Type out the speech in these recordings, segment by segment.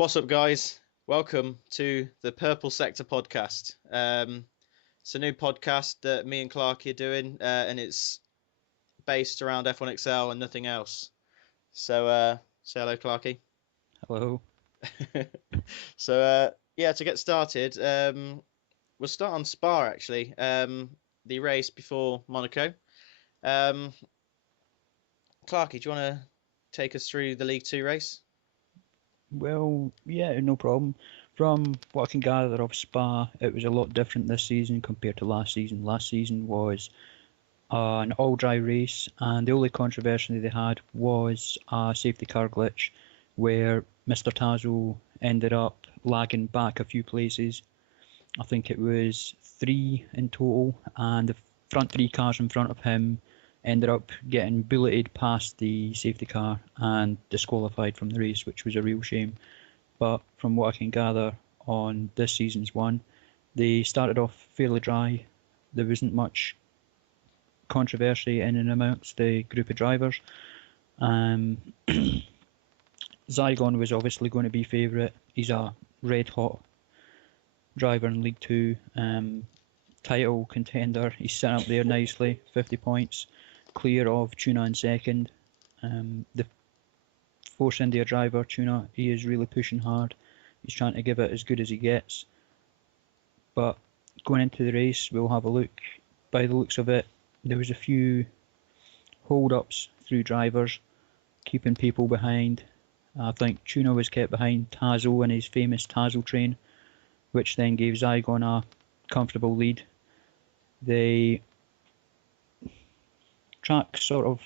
What's up, guys? Welcome to the Purple Sector podcast. It's a new podcast that me and Clarky are doing, and it's based around F1 XL and nothing else. So, say hello, Clarky. Hello. So, to get started, we'll start on Spa actually, the race before Monaco. Um, Clarky, do you want to take us through the League Two race? Well, yeah, no problem. From what I can gather of Spa, it was a lot different this season compared to last season. Last season was an all-dry race, and the only controversy they had was a safety car glitch where Mr. Tazo ended up lagging back a few places. I think it was three in total, and the front three cars in front of him ended up getting bulleted past the safety car and disqualified from the race, which was a real shame. But from what I can gather on this season's one, they started off fairly dry. There wasn't much controversy in and amongst the group of drivers. Um, Zygon was obviously going to be favourite. He's a red hot driver in League Two. Title contender. He's sitting up there nicely, 50 points, clear of Tuna in second. The Force India driver, Tuna, he is really pushing hard. He's trying to give it as good as he gets. But going into the race, we'll have a look. By the looks of it, there was a few hold-ups through drivers, keeping people behind. I think Tuna was kept behind Tazo in his famous Tazo train, which then gave Zygon a comfortable lead. The track sort of,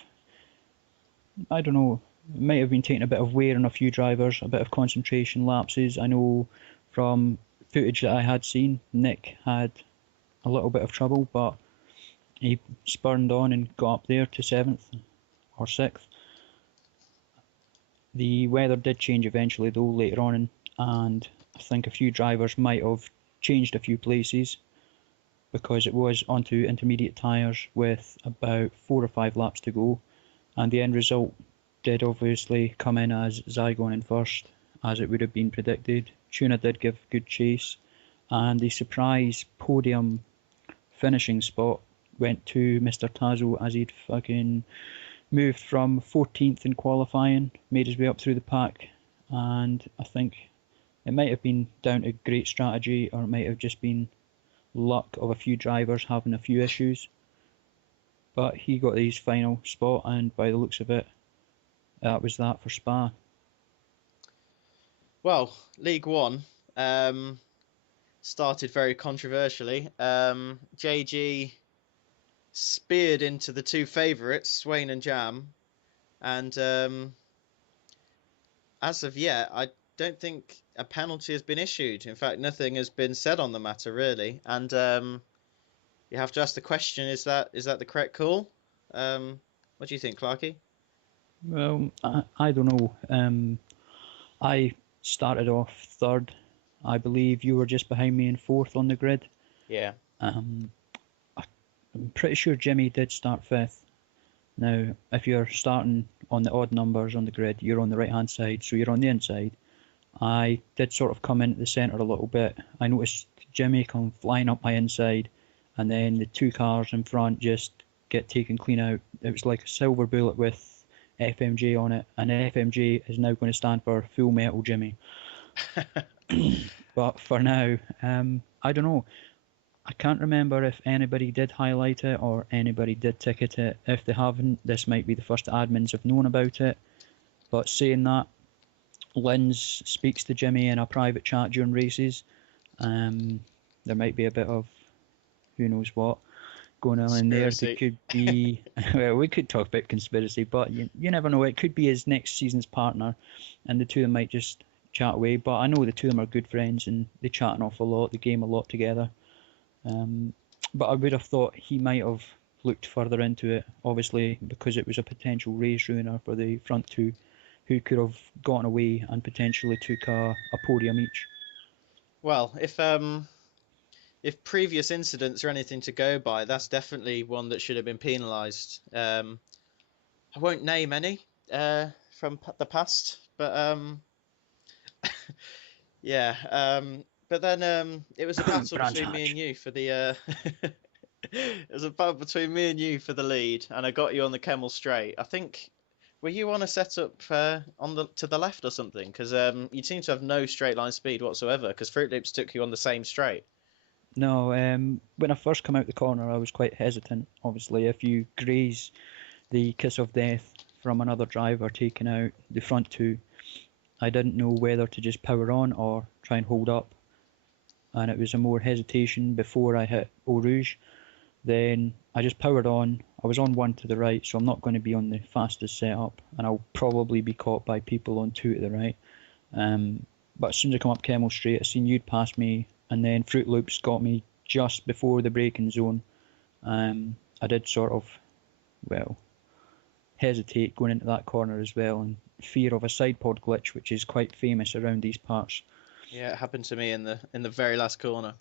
I don't know, might have been taking a bit of wear on a few drivers, a bit of concentration lapses. I know from footage that I had seen, Nick had a little bit of trouble, but he spurned on and got up there to 7th or 6th. The weather did change eventually though later on, and I think a few drivers might have changed a few places, because it was onto intermediate tyres with about 4 or 5 laps to go, and the end result did obviously come in as Zygon in first, as it would have been predicted. Tuna did give good chase, and the surprise podium finishing spot went to Mr. Tazo, as he'd fucking moved from 14th in qualifying, made his way up through the pack, and I think it might have been down to great strategy, or it might have just been luck of a few drivers having a few issues, but he got his final spot, and by the looks of it, that was that for Spa. Well, League One started very controversially. JG speared into the two favourites, Swain and Jam, and as of yet, I don't think a penalty has been issued. In fact, nothing has been said on the matter really, and you have to ask the question: is that the correct call? What do you think, Clarky? Well, I don't know. I started off third. I believe you were just behind me in fourth on the grid. Yeah. Um, I'm pretty sure Jimmy did start fifth. Now, if you're starting on the odd numbers on the grid, you're on the right-hand side, so you're on the inside. I did sort of come in at the centre a little bit. I noticed Jimmy come flying up my inside, and then the two cars in front just get taken clean out. It was like a silver bullet with FMJ on it, and FMJ is now going to stand for Full Metal Jimmy. But for now, I don't know. I can't remember if anybody did highlight it or anybody did ticket it. If they haven't, this might be the first admins have known about it. But saying that, Linz speaks to Jimmy in a private chat during races. There might be a bit of who knows what going on in there. There Conspiracy. could be, well, we could talk about conspiracy, but you never know. It could be his next season's partner, and the two of them might just chat away. But I know the two of them are good friends, and they chat an awful lot, they game a lot together. But I would have thought he might have looked further into it, obviously, because it was a potential race ruiner for the front two, who could have gotten away and potentially took a podium each. Well, if previous incidents are anything to go by, that's definitely one that should have been penalised. I won't name any from the past, but Yeah. But then it was a battle Branch between me hatch. and you for the it was a battle between me and you for the lead, and I got you on the Kemmel straight. I think were you on a setup on the to the left or something? Because you seem to have no straight line speed whatsoever. Because Fruit Loops took you on the same straight. No, when I first come out the corner, I was quite hesitant. Obviously, if you graze the kiss of death from another driver taking out the front two, I didn't know whether to just power on or try and hold up. And it was a more hesitation before I hit Eau Rouge. Then I just powered on. I was on one to the right, so I'm not going to be on the fastest setup, and I'll probably be caught by people on two to the right. But as soon as I come up Kemmel Straight, I seen you'd pass me, and then Fruit Loops got me just before the braking zone. I did sort of, well, hesitate going into that corner as well, and fear of a side pod glitch, which is quite famous around these parts. Yeah, it happened to me in the very last corner.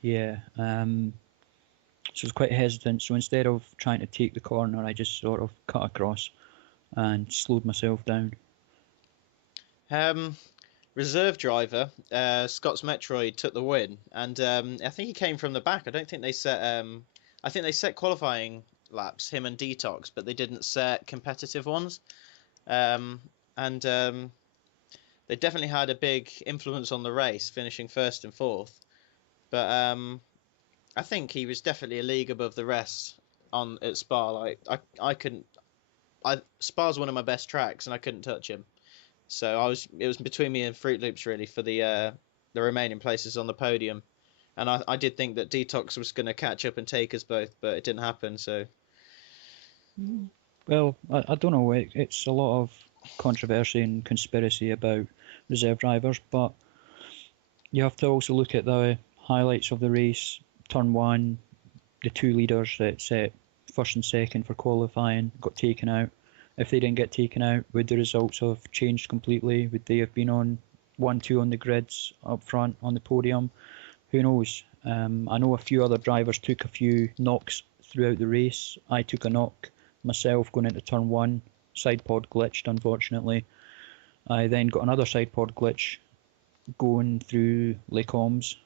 Yeah, so I was quite hesitant. So instead of trying to take the corner, I just sort of cut across and slowed myself down. Um, Reserve driver, Scott's Metroid took the win, and I think he came from the back. I don't think they set. I think they set qualifying laps, him and Detox, but they didn't set competitive ones. Um, and they definitely had a big influence on the race, finishing first and fourth. But I think he was definitely a league above the rest on at Spa. Like I couldn't. Spa's one of my best tracks, and I couldn't touch him. So it was between me and Fruit Loops really for the remaining places on the podium, and I did think that Detox was going to catch up and take us both, but it didn't happen. So Well, I don't know. It's a lot of controversy and conspiracy about reserve drivers, but you have to also look at the highlights of the race. Turn one, the two leaders that set first and second for qualifying got taken out. If they didn't get taken out, would the results have changed completely? Would they have been on 1, 2 on the grids up front on the podium? Who knows? I know a few other drivers took a few knocks throughout the race. I took a knock myself going into turn one. Side pod glitched, unfortunately. I then got another side pod glitch going through Les Combes,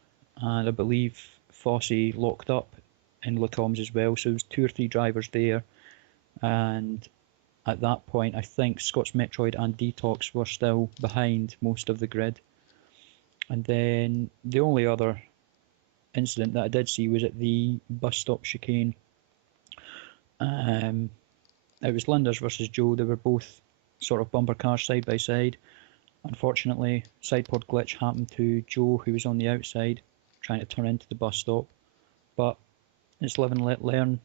and I believe Fossey locked up in Les Combes as well. So there was 2 or 3 drivers there, and at that point, I think Scott's Metroid and Detox were still behind most of the grid. And then the only other incident that I did see was at the bus stop chicane. It was Linders versus Joe. They were both sort of bumper cars side by side. Unfortunately, side pod glitch happened to Joe, who was on the outside trying to turn into the bus stop. But it's live and let learn.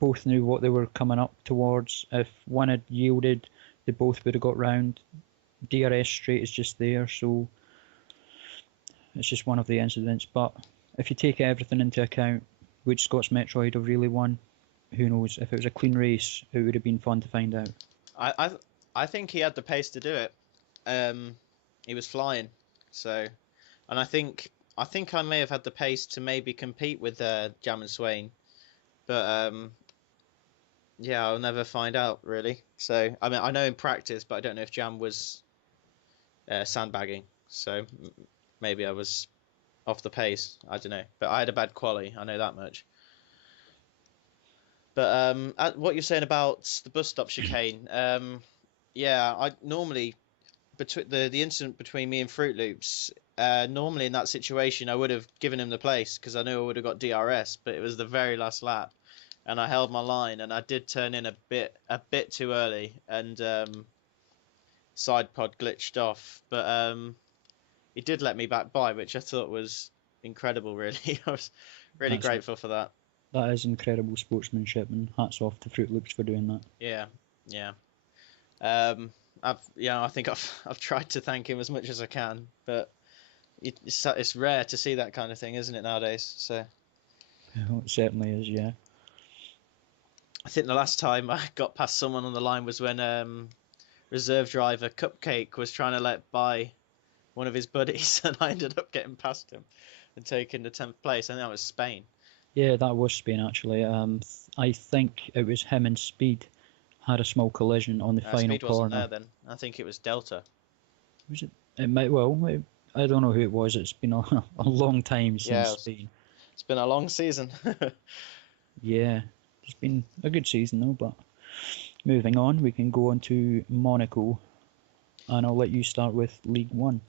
Both knew what they were coming up towards. If one had yielded, they both would have got round. DRS straight is just there, so it's just one of the incidents. But if you take everything into account, would Scott's Metroid have really won? Who knows? If it was a clean race, it would have been fun to find out. I I, I think he had the pace to do it. Um, he was flying, so and I think I may have had the pace to maybe compete with Jam and Swain, but yeah, I'll never find out really. So I mean, I know in practice, but I don't know if Jam was sandbagging. So maybe I was off the pace. I don't know, but I had a bad quali. I know that much. But what you're saying about the bus stop chicane, yeah, I normally between the incident between me and Fruit Loops, normally in that situation I would have given him the place because I knew I would have got DRS, but it was the very last lap, and I held my line, and I did turn in a bit too early, and side pod glitched off, but he did let me back by, which I thought was incredible. Really, I was really That's grateful for that. that is incredible sportsmanship, and hats off to Fruit Loops for doing that. Yeah, yeah. I think I've tried to thank him as much as I can, but it's rare to see that kind of thing, isn't it, nowadays? So Well, it certainly is, yeah. I think the last time I got past someone on the line was when reserve driver Cupcake was trying to let by one of his buddies, and I ended up getting past him and taking the 10th place. I think that was Spain. Yeah, that was Spain actually. I think it was him and Speed had a small collision on the final Speed wasn't corner. there then. I think it was Delta. Was it? It might well. I don't know who it was. It's been a, a long time since Yeah, Spain. it's been a long season. Yeah, it's been a good season though. But moving on, we can go on to Monaco, and I'll let you start with League One.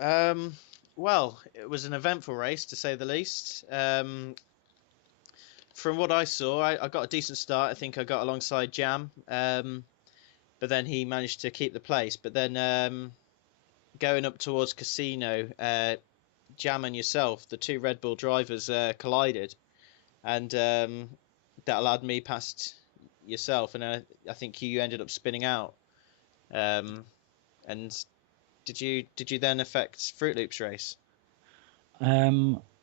Um, well, it was an eventful race to say the least. From what I saw, I got a decent start. I think I got alongside Jam, but then he managed to keep the place. But then going up towards Casino, Jam and yourself, the two Red Bull drivers, collided, and that allowed me past yourself, and I think you ended up spinning out. Um, and did you then affect Fruit Loops race?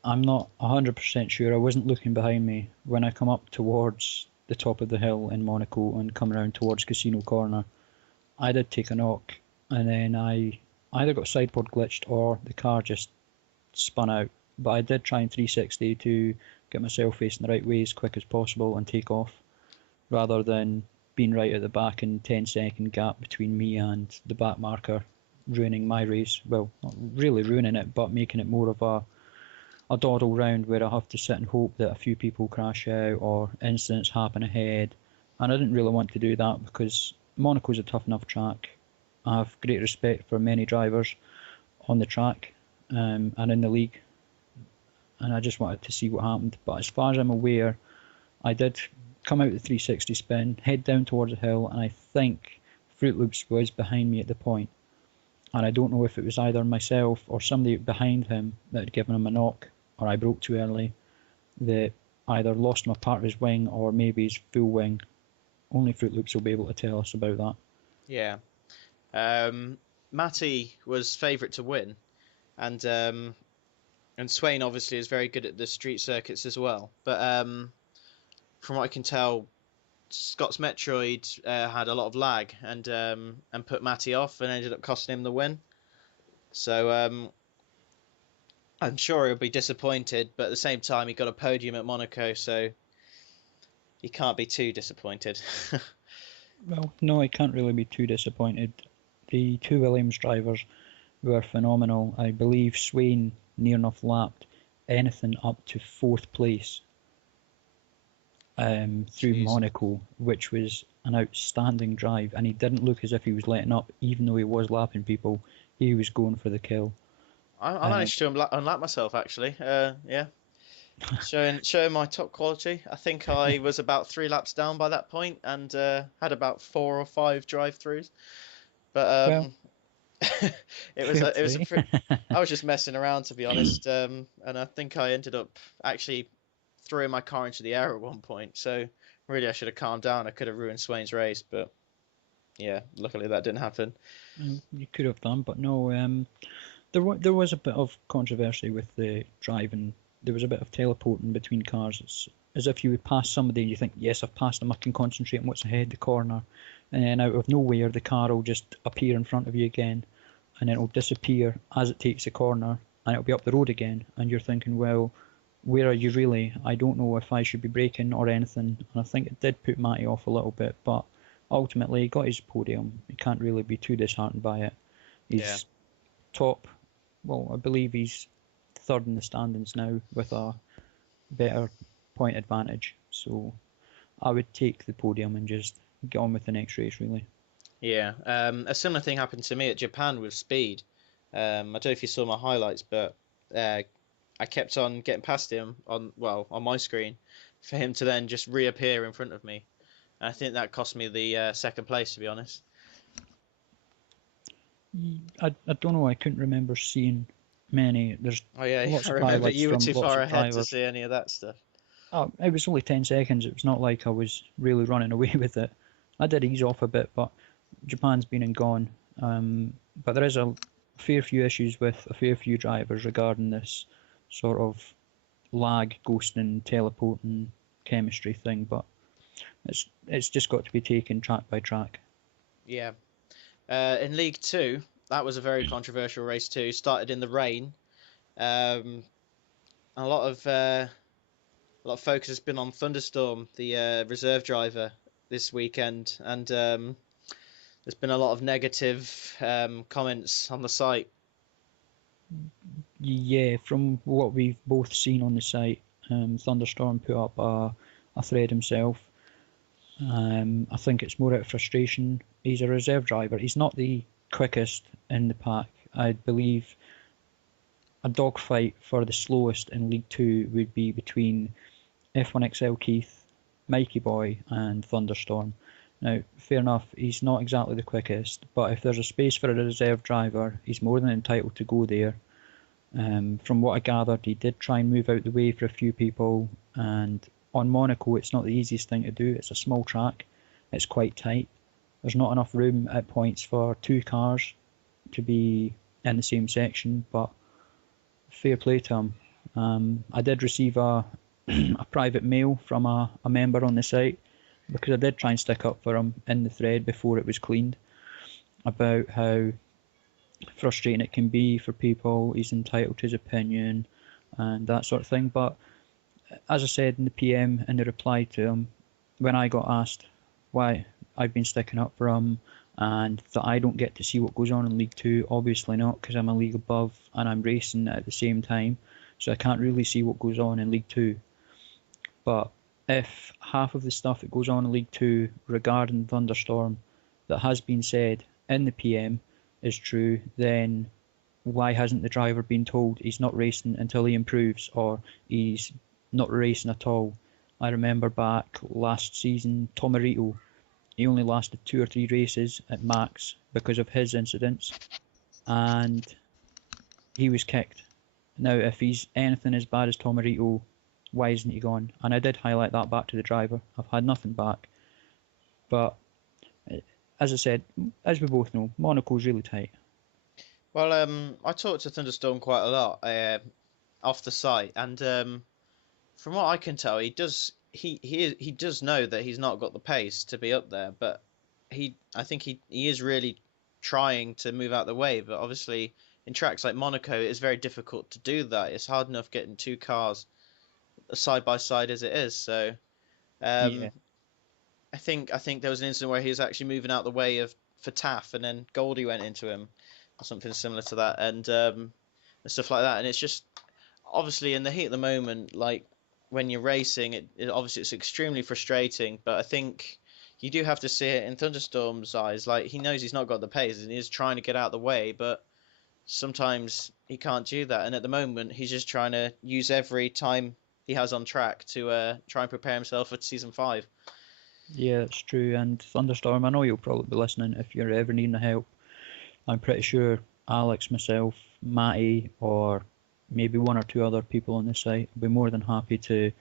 I'm not 100% sure. I wasn't looking behind me when I come up towards the top of the hill in Monaco and come around towards Casino Corner. I did take a knock, and then I either got sidepod glitched or the car just spun out. But I did try and 360 to get myself facing the right way as quick as possible and take off, rather than being right at the back and 10-second gap between me and the back marker, ruining my race. Well, not really ruining it, but making it more of a dawdle round where I have to sit and hope that a few people crash out or incidents happen ahead. And I didn't really want to do that because Monaco's a tough enough track. I have great respect for many drivers on the track and in the league, and I just wanted to see what happened. But as far as I'm aware, I did come out the 360 spin, head down towards the hill, and I think Fruit Loops was behind me at the point. And I don't know if it was either myself or somebody behind him that had given him a knock, or I broke too early, that either lost him a part of his wing or maybe his full wing. Only Fruit Loops will be able to tell us about that. Yeah. Matty was favourite to win, and Swain obviously is very good at the street circuits as well. But from what I can tell, Scott's Metroid had a lot of lag and put Matty off and ended up costing him the win. So I'm sure he'll be disappointed, but at the same time he got a podium at Monaco, so he can't be too disappointed. Well, no, I can't really be too disappointed. The two Williams drivers were phenomenal. I believe Swain near enough lapped anything up to fourth place through Jeez. Monaco, which was an outstanding drive. And he didn't look as if he was letting up, even though he was lapping people. He was going for the kill. I Uh, managed to unlap myself actually. Yeah, showing my top quality. I think I was about 3 laps down by that point and had about 4 or 5 drive-throughs. But well, fair it was play. I was just messing around to be honest. And I think I ended up actually throwing my car into the air at one point. So really, I should have calmed down. I could have ruined Swain's race, but yeah, luckily that didn't happen. You could have done, but no. There was a bit of controversy with the driving. There was a bit of teleporting between cars. It's as if you would pass somebody and you think, yes, I've passed them, I can concentrate on what's ahead the corner. And then out of nowhere, the car will just appear in front of you again. And then it'll disappear as it takes the corner. And it'll be up the road again. And you're thinking, well, where are you really? I don't know if I should be braking or anything. And I think it did put Matty off a little bit. But ultimately, he got his podium. He can't really be too disheartened by it. Yeah, He's top. Well, I believe he's third in the standings now with a better point advantage. So I would take the podium and just get on with the next race, really. yeah. A similar thing happened to me at Japan with speed. I don't know if you saw my highlights, but I kept on getting past him on my screen for him to then just reappear in front of me. And I think that cost me the second place, to be honest. I don't know, I couldn't remember seeing many. There's Oh yeah, lots I of remember highlights you were from too lots far of ahead to drivers. see any of that stuff. Oh, it was only 10 seconds. It was not like I was really running away with it. I did ease off a bit, but Japan's been and gone. But there is a fair few issues with a fair few drivers regarding this sort of lag, ghosting, teleporting chemistry thing. But it's just got to be taken track by track. Yeah. In League Two, that was a very controversial race too. Started in the rain. Um, a lot of focus has been on Thunderstorm, the reserve driver this weekend, and there's been a lot of negative comments on the site Yeah, from what we've both seen on the site, Thunderstorm put up a thread himself. I think it's more out of frustration. He's a reserve driver. He's not the quickest in the pack. I believe a dogfight for the slowest in League Two would be between F1XL Keith, Mikey Boy, and Thunderstorm. Now, fair enough, he's not exactly the quickest, but if there's a space for a reserve driver, he's more than entitled to go there. From what I gathered, he did try and move out the way for a few people, and on Monaco, it's not the easiest thing to do. It's a small track, it's quite tight. There's not enough room at points for two cars to be in the same section, but fair play to him. I did receive a, a private mail from a member on the site because I did try and stick up for him in the thread before it was cleaned about how frustrating it can be for people. He's entitled to his opinion and that sort of thing. But as I said in the PM in the reply to him, when I got asked why I've been sticking up for him and that I don't get to see what goes on in League Two, obviously not, because I'm a league above and I'm racing at the same time, so I can't really see what goes on in League Two. But if half of the stuff that goes on in League Two regarding Thunderstorm that has been said in the PM is true, then why hasn't the driver been told he's not racing until he improves, or he's not racing at all? I remember back last season, Tomarito, he only lasted 2 or 3 races at max because of his incidents, and he was kicked. Now, if he's anything as bad as Tomarito, why isn't he gone? And I did highlight that back to the driver. I've had nothing back. But as I said, as we both know, Monaco's really tight. Well, I talked to Thunderstorm quite a lot off the site, and from what I can tell, he does know that he's not got the pace to be up there, but I think he is really trying to move out the way. But obviously, in tracks like Monaco, it is very difficult to do that. It's hard enough getting two cars side by side as it is. So, Yeah, um, I think there was an incident where he was actually moving out the way of for Taff, and then Goldie went into him, or something similar to that, and stuff like that. And it's just obviously in the heat of the moment, like when you're racing, it obviously it's extremely frustrating. But I think you do have to see it in Thunderstorm's eyes. Like he knows he's not got the pace, and he's trying to get out of the way, but sometimes he can't do that. And at the moment, he's just trying to use every time he has on track to try and prepare himself for season 5. yeah, that's true. And Thunderstorm, I know you'll probably be listening if you're ever needing the help. I'm pretty sure Alex, myself, Matty, or maybe one or two other people on the site will be more than happy to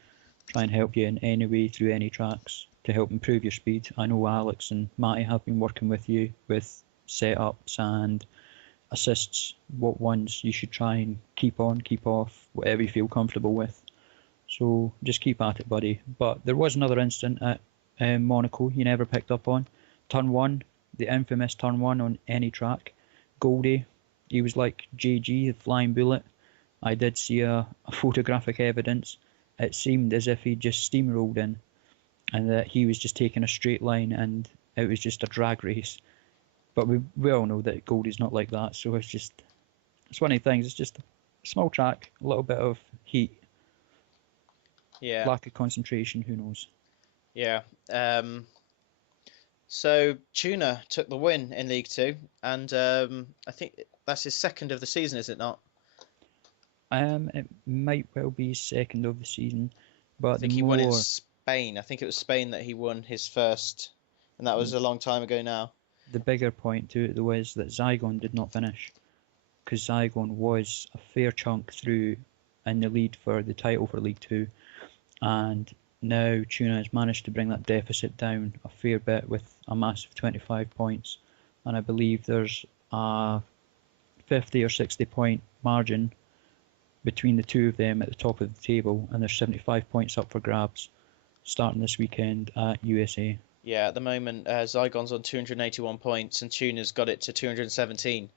try and help you in any way through any tracks to help improve your speed. I know Alex and Matty have been working with you with setups and assists, what ones you should try and keep on, keep off, whatever you feel comfortable with. So just keep at it, buddy. But there was another incident at Monaco you never picked up on. Turn 1, the infamous turn 1 on any track. Goldie, he was like JG, the flying bullet. I did see a photographic evidence. It seemed as if he just steamrolled in and that he was just taking a straight line and it was just a drag race. But we all know that Goldie's not like that, so it's one of the things. It's just a small track, a little bit of heat, Yeah, lack of concentration. Who knows? yeah. So Tuna took the win in League Two, and I think that's his second of the season, is it not? It might well be second of the season, I but think he won in Spain. I think it was Spain that he won his first, and that was a long time ago now. the bigger point to it though is that Zygon did not finish because Zygon was a fair chunk through in the lead for the title for League Two, and now Tuna has managed to bring that deficit down a fair bit with a massive 25 points, and I believe there's a 50 or 60 point margin between the two of them at the top of the table, and there's 75 points up for grabs starting this weekend at USA. Yeah, at the moment, Zygon's on 281 points, and Tuna's got it to 217.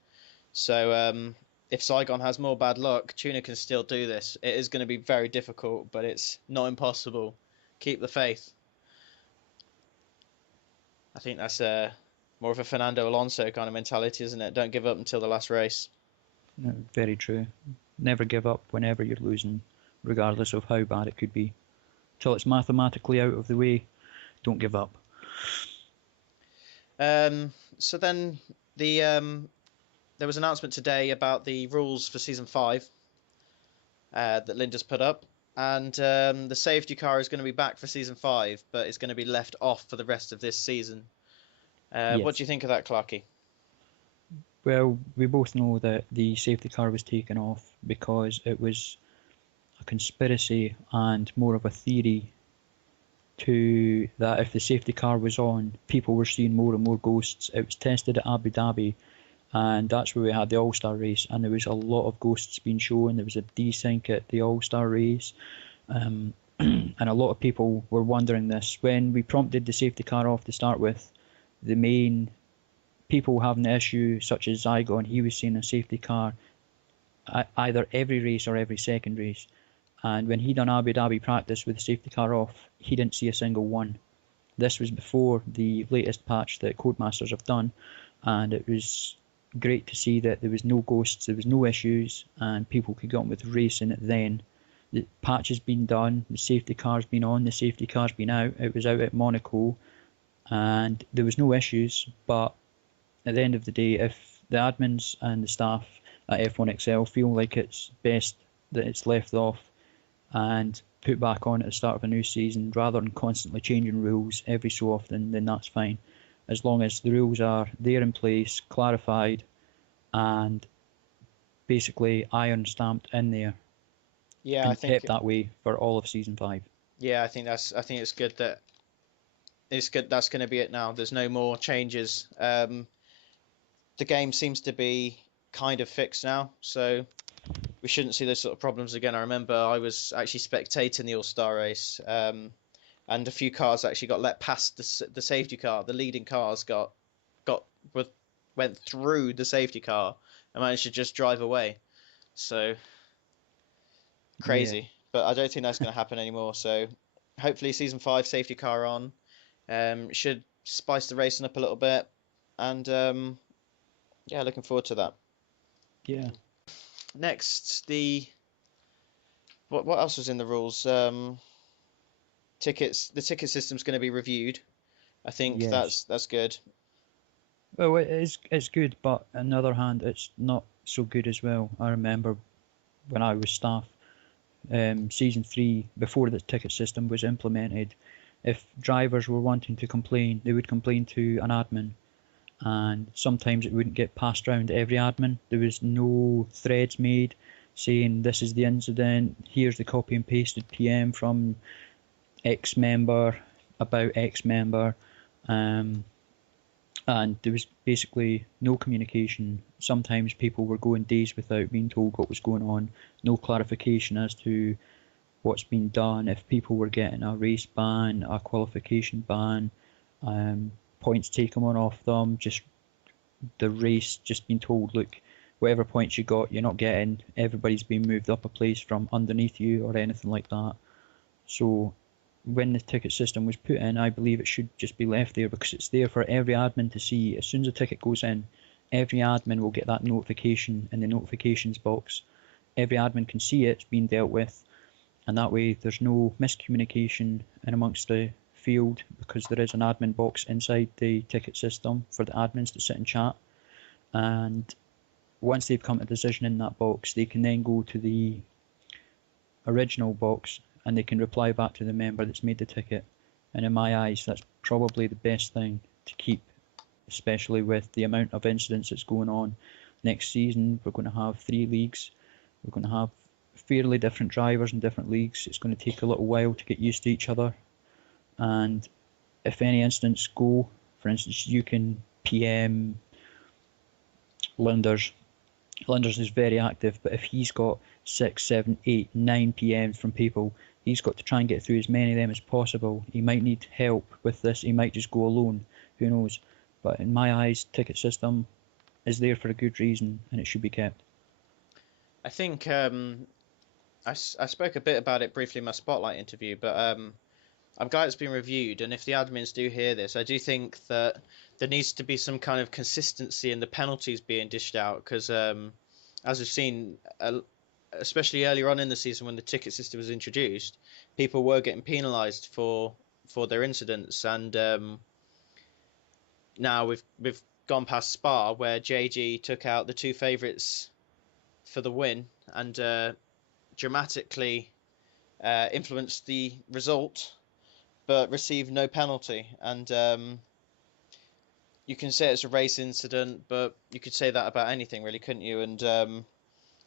So if Zygon has more bad luck, Tuna can still do this. It is going to be very difficult, but it's not impossible. Keep the faith. I think that's more of a Fernando Alonso kind of mentality, isn't it? Don't give up until the last race. No, very true. Never give up whenever you're losing, regardless of how bad it could be. Till it's mathematically out of the way, don't give up. So then the there was an announcement today about the rules for season 5 that Linda's put up, and the safety car is going to be back for season 5, but it's going to be left off for the rest of this season. What do Yes. you think of that, Clarky? Well, we both know that the safety car was taken off because it was a conspiracy and more of a theory to that if the safety car was on, people were seeing more and more ghosts. It was tested at Abu Dhabi, and that's where we had the All Star race, and there was a lot of ghosts being shown. There was a desync at the All Star race, and a lot of people were wondering this. When we prompted the safety car off to start with, the main people having the issue, such as Zygon, he was seeing a safety car either every race or every second race. And when he done Abu Dhabi practice with the safety car off, he didn't see a single one. This was before the latest patch that Codemasters have done, and it was great to see that there was no ghosts, there was no issues, and people could get on with racing it then. The patch has been done, the safety car's been on, the safety car's been out. It was out at Monaco, and there was no issues, but at the end of the day, if the admins and the staff at F1XL feel like it's best that it's left off and put back on at the start of a new season rather than constantly changing rules every so often, then that's fine. As long as the rules are there in place, clarified, and basically iron stamped in there Yeah, I and think kept that way for all of season 5. yeah, I think it's good that it's good that's going to be it now. There's no more changes. The game seems to be kind of fixed now, so we shouldn't see those sort of problems again. I remember I was actually spectating the All Star race, and a few cars actually got let past the safety car. The leading cars got went through the safety car and managed to just drive away. So Yeah, crazy, but I don't think that's going to happen anymore. So hopefully season 5 safety car on, should spice the racing up a little bit, and yeah, looking forward to that. yeah, Next, the what else was in the rules? Tickets. The ticket system's going to be reviewed. I think yes. that's good. Well, it's good, but on the other hand, it's not so good as well. I remember when I was staff, season 3, before the ticket system was implemented, if drivers were wanting to complain, they would complain to an admin, and sometimes it wouldn't get passed around to every admin. There was no threads made saying this is the incident, here's the copy and pasted PM from X member about X member, um, and there was basically no communication. Sometimes people were going days without being told what was going on, no clarification as to what's been done, if people were getting a race ban, a qualification ban, points taken on off them, just the race just being told, look, whatever points you got, you're not getting, everybody's been moved up a place from underneath you or anything like that. So when the ticket system was put in, I believe it should just be left there because it's there for every admin to see. As soon as a ticket goes in, every admin will get that notification in the notifications box. Every admin can see it's being dealt with, and that way there's no miscommunication in amongst the field because there is an admin box inside the ticket system for the admins to sit and chat. And once they've come to a decision in that box, they can then go to the original box and they can reply back to the member that's made the ticket. And in my eyes, that's probably the best thing to keep, especially with the amount of incidents that's going on. Next season, we're going to have 3 leagues. We're going to have fairly different drivers in different leagues. It's going to take a little while to get used to each other. And if any incidents go, for instance, you can PM Linders. Linders is very active, but if he's got 6, 7, 8, 9 PMs from people, he's got to try and get through as many of them as possible. He might need help with this, he might just go alone, who knows. But in my eyes, ticket system is there for a good reason and it should be kept. I think I spoke a bit about it briefly in my spotlight interview, but I'm glad it's been reviewed. And if the admins do hear this, I do think that there needs to be some kind of consistency in the penalties being dished out because as we've seen, especially earlier on in the season when the ticket system was introduced, people were getting penalised for their incidents, and now we've gone past Spa where JG took out the two favourites for the win and dramatically influenced the result, but received no penalty. And you can say it's a race incident, but you could say that about anything, really, couldn't you? And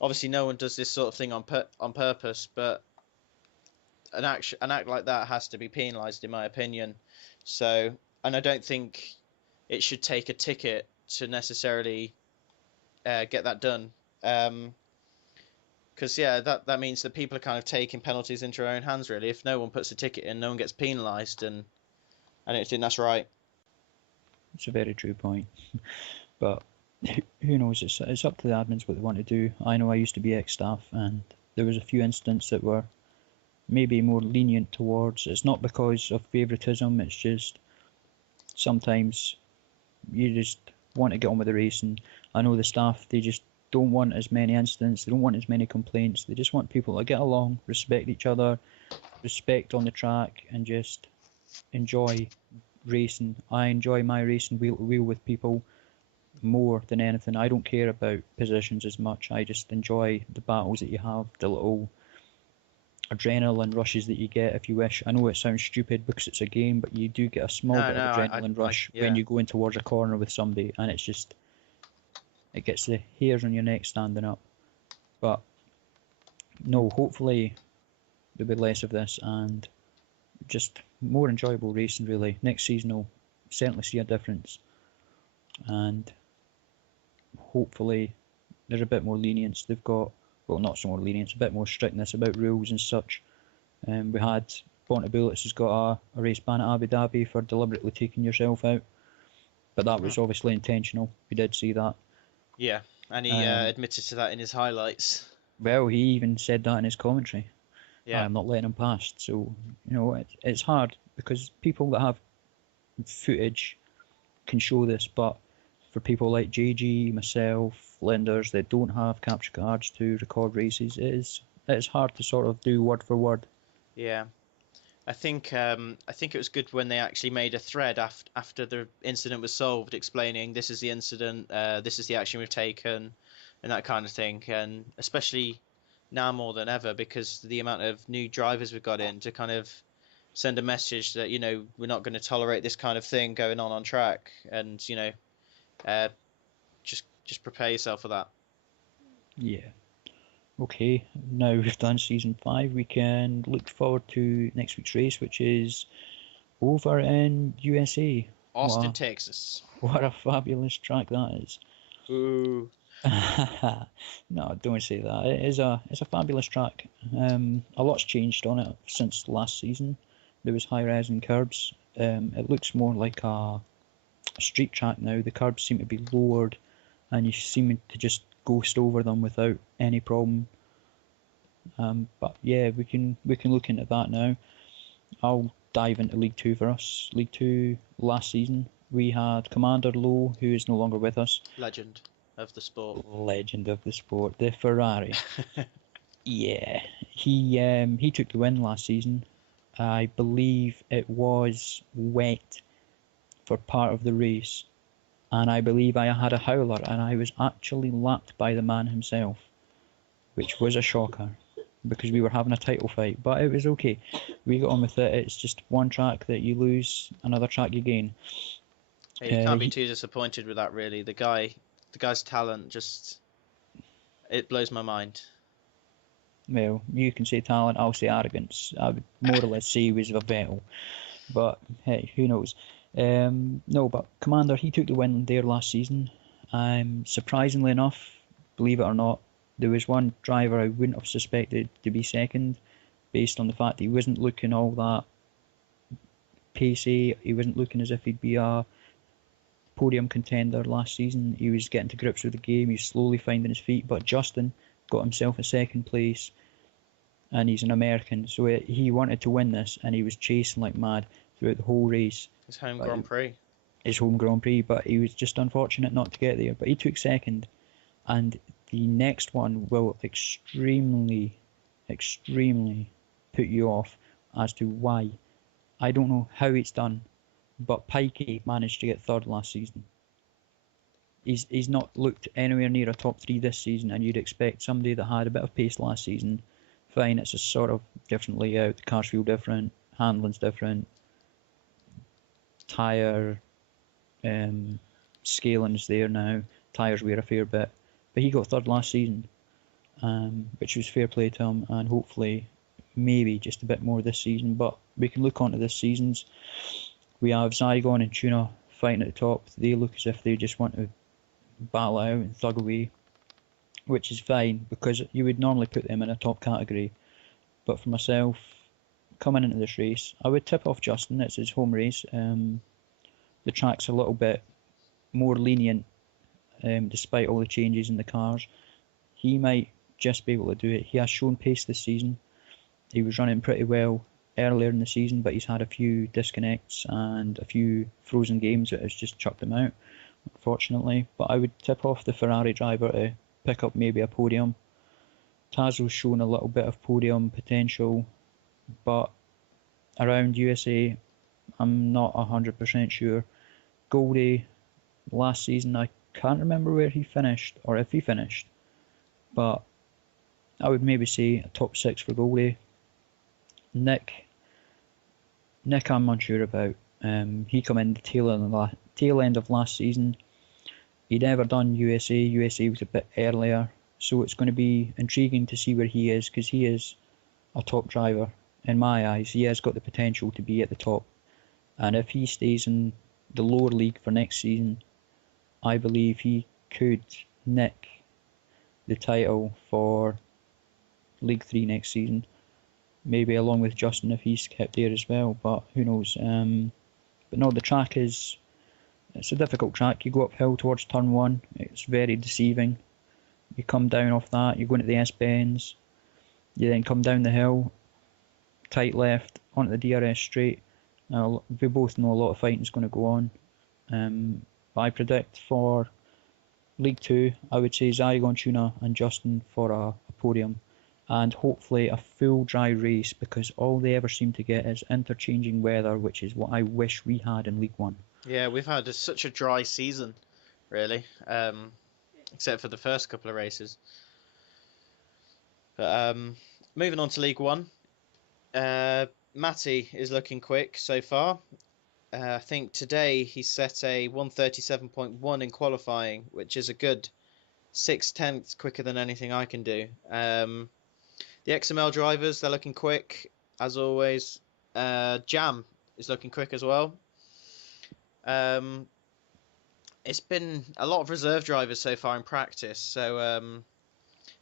obviously, no one does this sort of thing on purpose, but an act like that has to be penalised, in my opinion. So, and I don't think it should take a ticket to necessarily get that done. Because that means that people are kind of taking penalties into their own hands, really. If no one puts a ticket in, no one gets penalised, and I don't think that's right. It's a very true point. But who knows? It's up to the admins what they want to do. I know I used to be ex-staff, and there was a few incidents that were maybe more lenient towards. It's not because of favouritism. It's just sometimes you just want to get on with the race, and I know the staff, they just don't want as many incidents. They don't want as many complaints. They just want people to get along, respect each other, respect on the track, and just enjoy racing. I enjoy my racing wheel to wheel with people more than anything. I don't care about positions as much. I just enjoy the battles that you have, the little adrenaline rushes that you get, if you wish. I know it sounds stupid because it's a game, but you do get a small bit of adrenaline rush when you go in towards a corner with somebody, and it's just, it gets the hairs on your neck standing up. But no, hopefully there'll be less of this and just more enjoyable racing, really. Next season will certainly see a difference, and hopefully there's a bit more lenience. They've got, well, not so more lenience, a bit more strictness about rules and such. We had Bontabullets has got a race ban at Abu Dhabi for deliberately taking yourself out, but that was obviously intentional. We did see that. Yeah, and he admitted to that in his highlights. Well, he even said that in his commentary. Yeah. I'm not letting him past. So, it's hard because people that have footage can show this, but for people like JG, myself, lenders that don't have capture cards to record races, it's hard to sort of do word for word. Yeah, I think it was good when they actually made a thread after the incident was solved, explaining this is the incident, this is the action we've taken, and that kind of thing. And especially now more than ever, because the amount of new drivers we've got in to kind of send a message that we're not going to tolerate this kind of thing going on track, and just prepare yourself for that. Yeah. Okay, now we've done season 5, we can look forward to next week's race, which is over in USA. Austin, Texas. What a fabulous track that is. Ooh. No, don't say that. It's a fabulous track. A lot's changed on it since last season. There was high res and curbs. It looks more like a street track now. The curbs seem to be lowered, and you seem to just ghost over them without any problem. But yeah, we can look into that now. I'll dive into League 2 for us. League 2 last season we had Commander Lowe, who is no longer with us. Legend of the sport. The Ferrari. Yeah, he took the win last season. I believe it was wet for part of the race, and I believe I had a howler, and I was actually lapped by the man himself, which was a shocker because we were having a title fight, but it was okay. We got on with it. It's just one track that you lose, another track you gain. You can't be too disappointed with that, really. The guy's talent just, it blows my mind. Well, you can say talent, I'll say arrogance. I would more or less say he was a Vettel, but hey, who knows? No, but Commander, he took the win there last season. Surprisingly enough, believe it or not, there was one driver I wouldn't have suspected to be second, based on the fact that he wasn't looking all that pacey. He wasn't looking as if he'd be a podium contender last season. He was getting to grips with the game. He was slowly finding his feet, but Justin got himself a second place, and he's an American, so he wanted to win this, and he was chasing like mad throughout the whole race. His home Grand Prix. His home Grand Prix, but he was just unfortunate not to get there. But he took second, and The next one will extremely put you off as to why. I don't know how it's done, but Pikey managed to get third last season. He's not looked anywhere near a top 3 this season, and you'd expect somebody that had a bit of pace last season. Fine, it's a sort of different layout, the cars feel different, handling's different, tyre scaling's there now, tyres wear a fair bit, but he got third last season, which was fair play to him, and hopefully maybe just a bit more this season. But we can look onto this season's. We have Zygon and Tuna fighting at the top. They look as if they just want to battle out and thug away, which is fine because you would normally put them in a top category. But for myself, coming into this race, I would tip off Justin. It's his home race. The track's a little bit more lenient, despite all the changes in the cars. He might just be able to do it. He has shown pace this season. He was running pretty well earlier in the season, but he's had a few disconnects and a few frozen games that has just chucked him out, unfortunately. But I would tip off the Ferrari driver to pick up maybe a podium. Tazo's shown a little bit of podium potential, but around USA, I'm not 100% sure. Goldie, last season, I can't remember where he finished or if he finished, but I would maybe say a top 6 for Goldie. Nick, I'm unsure about. He come in the tail end of last season. He'd never done USA. USA was a bit earlier, so it's going to be intriguing to see where he is, because he is a top driver in my eyes. He has got the potential to be at the top, and if he stays in the lower league for next season, I believe he could nick the title for League 3 next season. Maybe along with Justin if he's kept there as well, but who knows. But no, the track it's a difficult track. You go uphill towards turn 1, it's very deceiving. You come down off that, you go into the S-bends, you then come down the hill, tight left, onto the DRS straight. Now, we both know a lot of fighting's going to go on. But I predict for League 2, I would say Zygon, Tuna and Justin for a podium. And hopefully a full dry race, because all they ever seem to get is interchanging weather, which is what I wish we had in League 1. Yeah, we've had such a dry season, really, except for the first couple of races. But moving on to League 1, Matty is looking quick so far. I think today he set a 1:37.1 in qualifying, which is a good 6/10 quicker than anything I can do. The XML drivers, they're looking quick, as always. Jam is looking quick as well. It's been a lot of reserve drivers so far in practice, so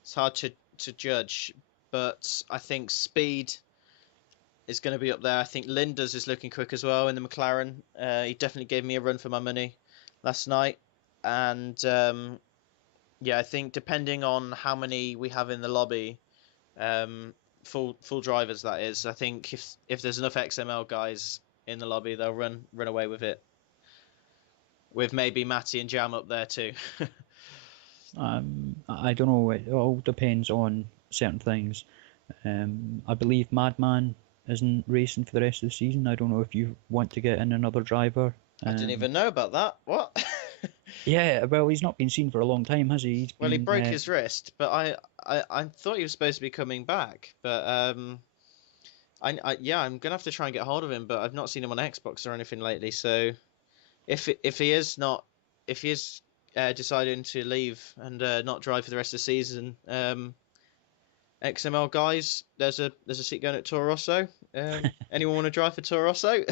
it's hard to judge. But I think speed is going to be up there. I think Linda's is looking quick as well in the McLaren. He definitely gave me a run for my money last night. And yeah, I think depending on how many we have in the lobby, full drivers that is, I think if there's enough XML guys in the lobby, they'll run away with it, with maybe Matty and Jam up there too. I don't know, it all depends on certain things. I believe Madman isn't racing for the rest of the season. I don't know if you want to get in another driver. I didn't even know about that. What? Yeah, well, he's not been seen for a long time, has he? He broke his wrist, but I thought he was supposed to be coming back. But I'm gonna have to try and get hold of him. But I've not seen him on Xbox or anything lately. So if he is deciding to leave and not drive for the rest of the season, XML guys, there's a seat going at Toro Rosso. Anyone want to drive for Toro Rosso?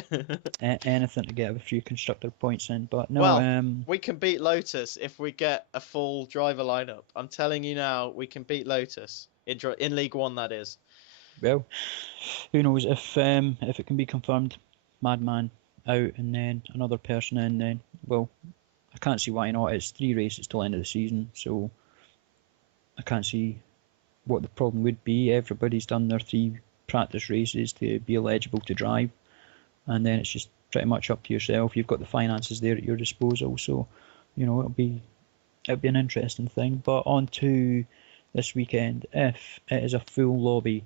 Anything to get a few constructor points in, but no. Well, we can beat Lotus if we get a full driver lineup. I'm telling you now, we can beat Lotus in League 1. That is. Well, who knows if it can be confirmed, Madman out and then another person in, then well, I can't see why not. It's 3 races till the end of the season, so I can't see what the problem would be. Everybody's done their 3 practice races to be eligible to drive, and then it's just pretty much up to yourself. You've got the finances there at your disposal, so it'll be it'd be an interesting thing. But on to this weekend. If it is a full lobby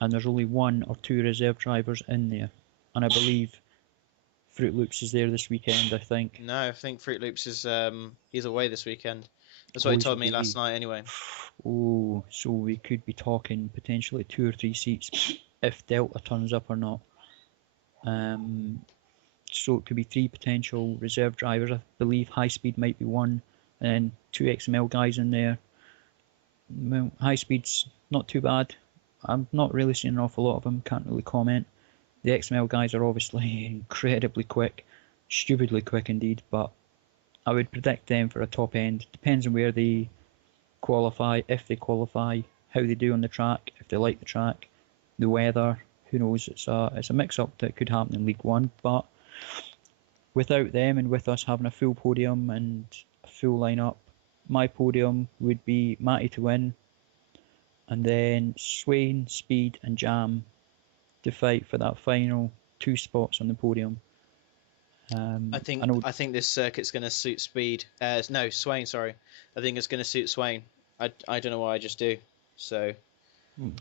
and there's only one or two reserve drivers in there, and I believe Fruit Loops is there this weekend, I think. No, I think Fruit Loops is he's away this weekend. That's what Oh, he he's told me last away. night anyway. Oh, so we could be talking potentially 2 or 3 seats if Delta turns up or not. Um, so it could be 3 potential reserve drivers. I believe High Speed might be one, and then 2 XML guys in there. Well, High Speed's not too bad. I'm not really seeing an awful lot of them. Can't really comment. The XML guys are obviously incredibly quick, stupidly quick indeed. But I would predict them for a top end. Depends on where they qualify, if they qualify, how they do on the track, if they like the track, the weather. Who knows? It's a mix up that could happen in League One, but without them and with us having a full podium and a full lineup, my podium would be Matty to win, and then Swain, Speed, and Jam to fight for that final 2 spots on the podium. I I think know. I think this circuit's going to suit Speed. No, Swain. Sorry, I think it's going to suit Swain. I don't know why I just do. So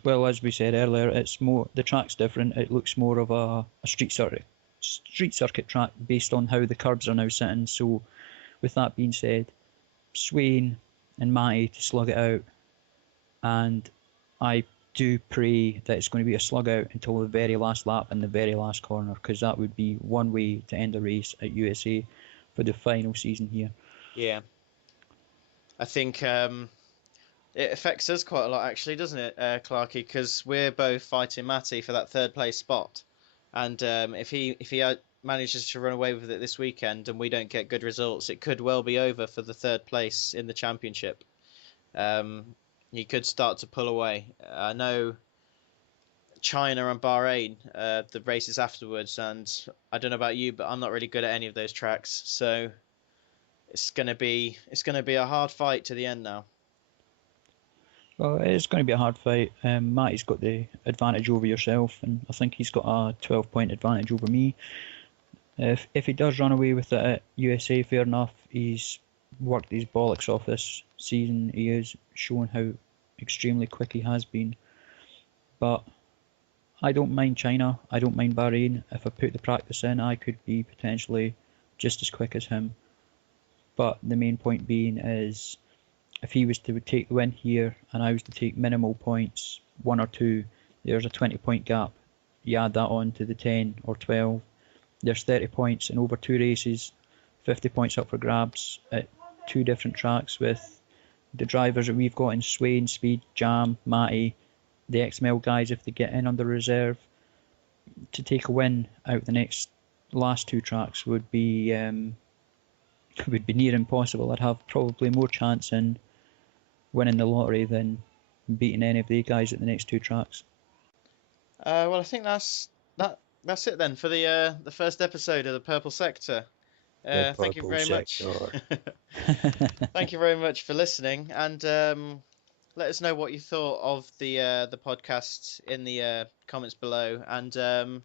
Well, as we said earlier, it's more the track's different. It looks more of a street circuit track based on how the curbs are now sitting. So, with that being said, Swain and Matty to slug it out, and I do pray that it's going to be a slug out until the very last lap and the very last corner, because that would be one way to end a race at USA for the final season here. yeah, I think it affects us quite a lot actually, doesn't it, Clarky? Because we're both fighting Matty for that third place spot, and if he manages to run away with it this weekend and we don't get good results, it could well be over for the third place in the championship. Um, he could start to pull away. I know China and Bahrain, the races afterwards, and I don't know about you, but I'm not really good at any of those tracks, so it's gonna be a hard fight to the end now. Well, it's going to be a hard fight. Matty's got the advantage over yourself, and I think he's got a 12-point advantage over me. If he does run away with it at USA, fair enough. He's worked his bollocks off this season. He is showing how extremely quick he has been. But I don't mind China. I don't mind Bahrain. If I put the practice in, I could be potentially just as quick as him. But the main point being is, if he was to take the win here and I was to take minimal points, 1 or 2, there's a 20-point gap. You add that on to the 10 or 12, there's 30 points in over 2 races, 50 points up for grabs at 2 different tracks with the drivers that we've got in Swain, Speed, Jam, Matty, the XML guys if they get in under reserve. To take a win out the last 2 tracks would be near impossible. I'd have probably more chance in winning the lottery than beating any of the guys at the next 2 tracks. Well, I think that's it then for the first episode of the Purple Sector. The Thank you purple very much. sector. Thank you very much for listening, and let us know what you thought of the podcast in the comments below, and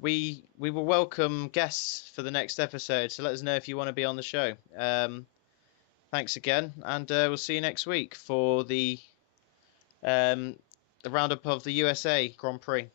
we will welcome guests for the next episode. So let us know if you want to be on the show. Thanks again, and we'll see you next week for the roundup of the USA Grand Prix.